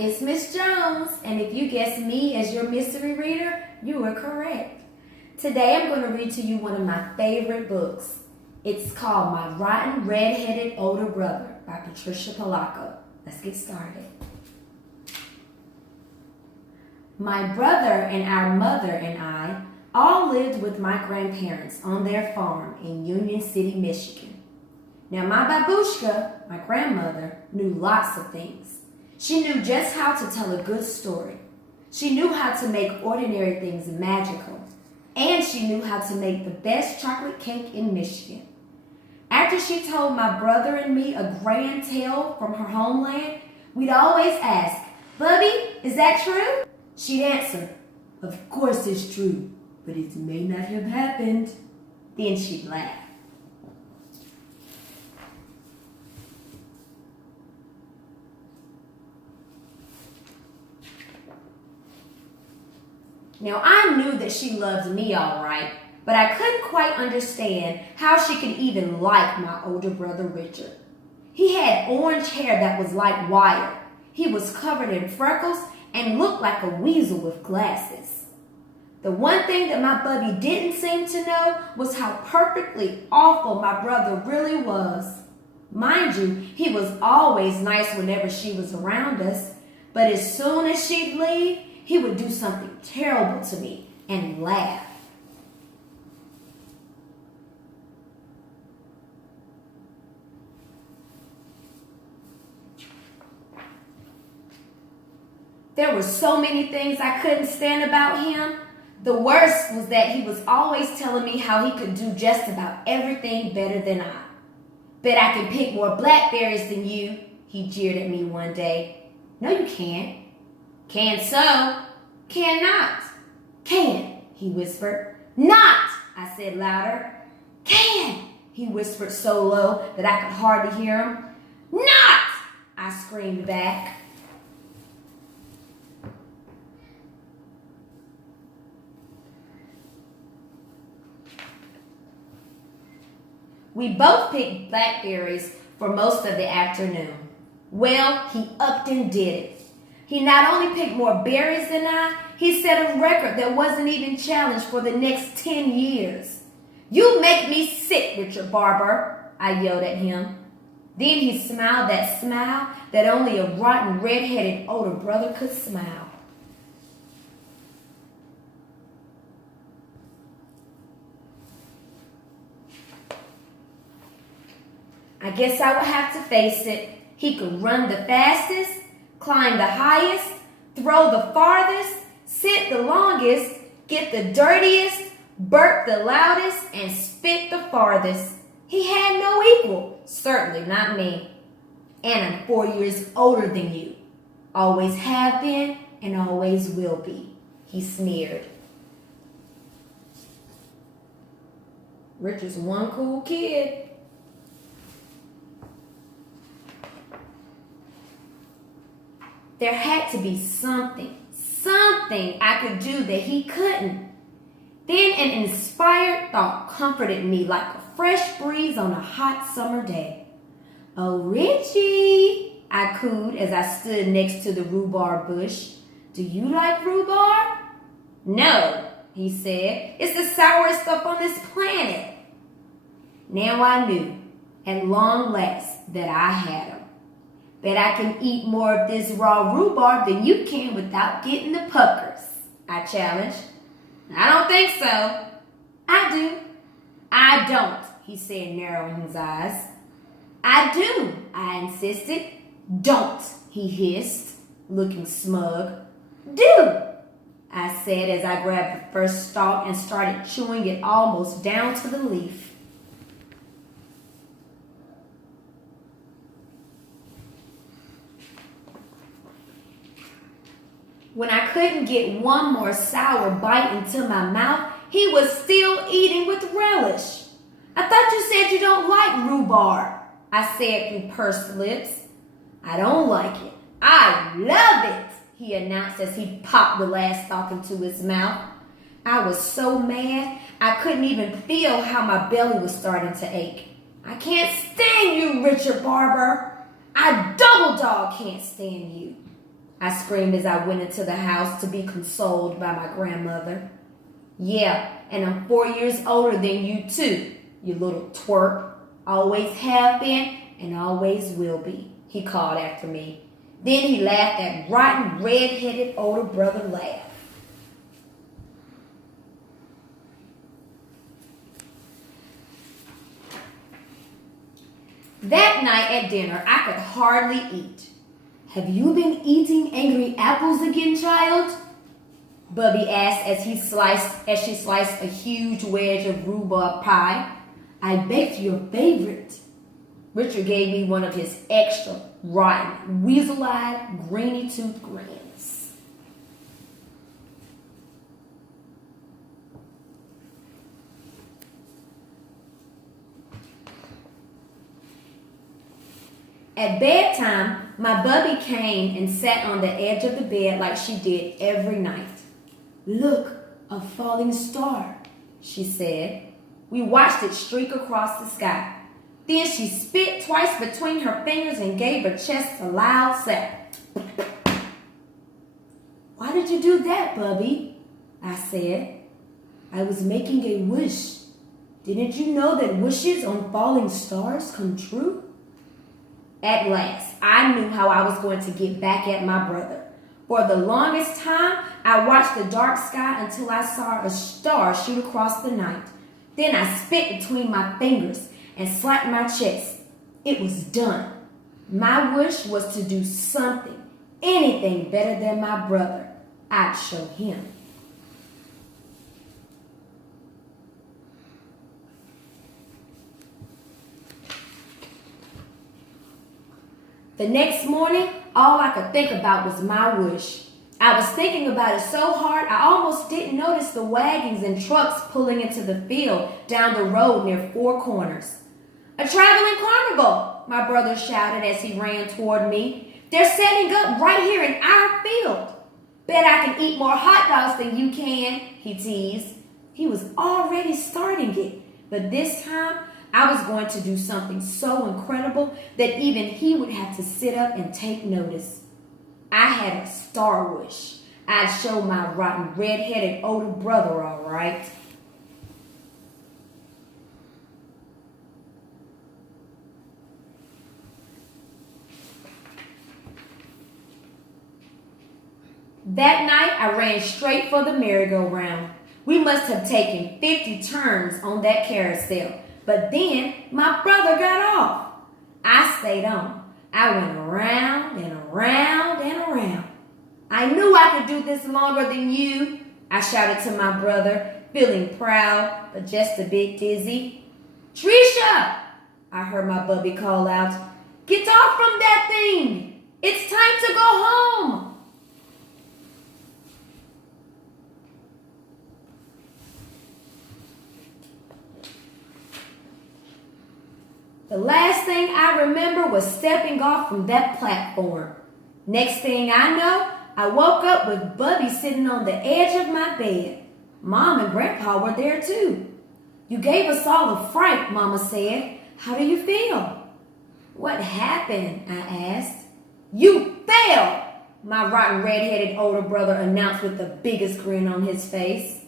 it's Miss Jones, and if you guessed me as your mystery reader, you were correct. Today I'm going to read to you one of my favorite books. It's called My Rotten Red-Headed Older Brother by Patricia Polacco. Let's get started. My brother and our mother and I all lived with my grandparents on their farm in Union City, Michigan. Now my babushka, my grandmother, knew lots of things. She knew just how to tell a good story. She knew how to make ordinary things magical. And she knew how to make the best chocolate cake in Michigan. After she told my brother and me a grand tale from her homeland, we'd always ask, "Bubby, is that true?" She'd answer, "Of course it's true, but it may not have happened." Then she'd laugh. Now, I knew that she loved me all right, but I couldn't quite understand how she could even like my older brother, Richard. He had orange hair that was like wire. He was covered in freckles and looked like a weasel with glasses. The one thing that my bubby didn't seem to know was how perfectly awful my brother really was. Mind you, he was always nice whenever she was around us, but as soon as she'd leave, he would do something terrible to me and laugh. There were so many things I couldn't stand about him. The worst was that he was always telling me how he could do just about everything better than I. "Bet I can pick more blackberries than you," he jeered at me one day. "No, you can't." "Can so." "Cannot." "Can," he whispered. "Not," I said louder. "Can," he whispered so low that I could hardly hear him. "Not," I screamed back. We both picked blackberries for most of the afternoon. Well, he upped and did it. He not only picked more berries than I, he set a record that wasn't even challenged for the next 10 years. "You make me sick, Richard Barber," I yelled at him. Then he smiled that smile that only a rotten red-headed older brother could smile. I guess I would have to face it. He could run the fastest, climb the highest, throw the farthest, sit the longest, get the dirtiest, burp the loudest, and spit the farthest. He had no equal, certainly not me. "And I'm 4 years older than you. Always have been and always will be," he sneered. Richard's one cool kid. There had to be something I could do that he couldn't. Then an inspired thought comforted me like a fresh breeze on a hot summer day. "Oh, Richie," I cooed as I stood next to the rhubarb bush. "Do you like rhubarb?" "No," he said. "It's the sourest stuff on this planet." Now I knew, at long last, that I had him. "Bet I can eat more of this raw rhubarb than you can without getting the puckers," I challenged. "I don't think so." "I do." "I don't," he said, narrowing his eyes. "I do," I insisted. "Don't," he hissed, looking smug. "Do," I said as I grabbed the first stalk and started chewing it almost down to the leaf. When I couldn't get one more sour bite into my mouth, he was still eating with relish. "I thought you said you don't like rhubarb," I said through pursed lips. "I don't like it. I love it," he announced as he popped the last stalk into his mouth. I was so mad, I couldn't even feel how my belly was starting to ache. "I can't stand you, Richard Barber. I double dog can't stand you." I screamed as I went into the house to be consoled by my grandmother. Yeah, and I'm 4 years older than you too, you little twerp. Always have been and always will be, he called after me. Then he laughed that rotten, red-headed older brother laugh. That night at dinner, I could hardly eat. Have you been eating angry apples again, child? Bubby asked as she sliced a huge wedge of rhubarb pie. I baked your favorite. Richard gave me one of his extra rotten, weasel-eyed, greeny-toothed grins. At bedtime, my Bubby came and sat on the edge of the bed like she did every night. Look, a falling star, she said. We watched it streak across the sky. Then she spit twice between her fingers and gave her chest a loud slap. Why did you do that, Bubby? I said. I was making a wish. Didn't you know that wishes on falling stars come true? At last, I knew how I was going to get back at my brother. For the longest time, I watched the dark sky until I saw a star shoot across the night. Then I spit between my fingers and slapped my chest. It was done. My wish was to do something, anything better than my brother. I'd show him. The next morning, all I could think about was my wish. I was thinking about it so hard I almost didn't notice the wagons and trucks pulling into the field down the road near Four Corners. A traveling carnival, my brother shouted as he ran toward me. They're setting up right here in our field. Bet I can eat more hot dogs than you can, he teased. He was already starting it, but this time I was going to do something so incredible that even he would have to sit up and take notice. I had a star wish. I'd show my rotten, red-headed older brother, all right. That night, I ran straight for the merry-go-round. We must have taken 50 turns on that carousel. But then my brother got off. I stayed on. I went around and around and around. I knew I could do this longer than you, I shouted to my brother, feeling proud but just a bit dizzy. Trisha, I heard my Bubby call out. Get off from that thing. It's time to go home. The last thing I remember was stepping off from that platform. Next thing I know, I woke up with Bubby sitting on the edge of my bed. Mom and Grandpa were there too. You gave us all a fright, Mama said. How do you feel? What happened? I asked. You fell, my rotten red-headed older brother announced with the biggest grin on his face.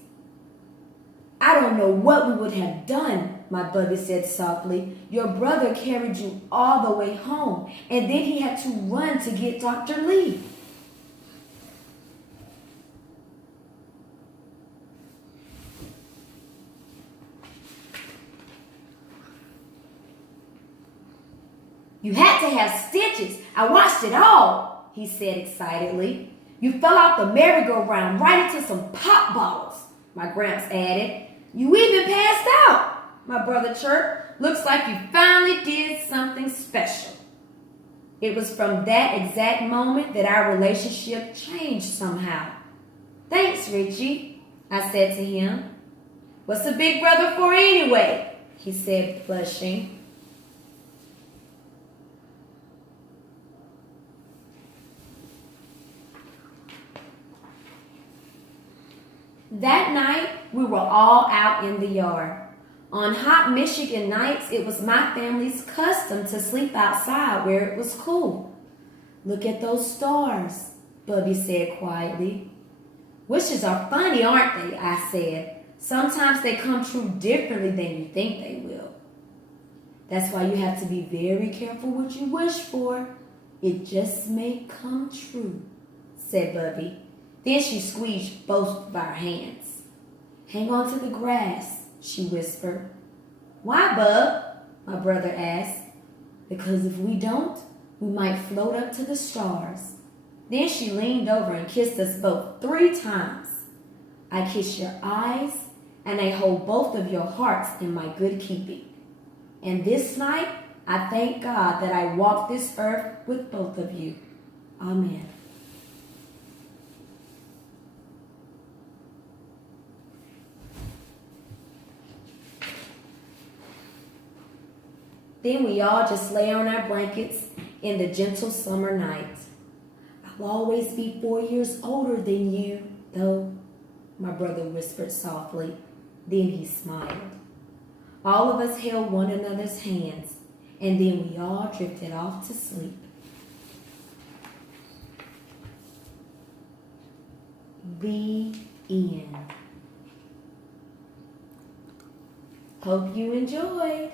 I don't know what we would have done, my Bubby said softly. Your brother carried you all the way home, and then he had to run to get Dr. Lee. You had to have stitches. I watched it all, he said excitedly. You fell off the merry-go-round right into some pop bottles, my Gramps added. You even passed out, my brother chirped. Looks like you finally did something special. It was from that exact moment that our relationship changed somehow. Thanks, Richie, I said to him. What's a big brother for anyway? He said, blushing. That night, we were all out in the yard. On hot Michigan nights, it was my family's custom to sleep outside where it was cool. Look at those stars. Bubby said quietly. Wishes are funny, aren't they? I said. Sometimes they come true differently than you think they will. That's why you have to be very careful what you wish for. It just may come true, said Bubby. Then she squeezed both of our hands. Hang on to the grass, she whispered. Why, Bub? My brother asked. Because if we don't, we might float up to the stars. Then she leaned over and kissed us both 3 times. I kiss your eyes, and I hold both of your hearts in my good keeping. And this night, I thank God that I walked this earth with both of you. Amen. Then we all just lay on our blankets in the gentle summer night. I'll always be 4 years older than you, though, my brother whispered softly. Then he smiled. All of us held one another's hands, and then we all drifted off to sleep. The end. Hope you enjoyed.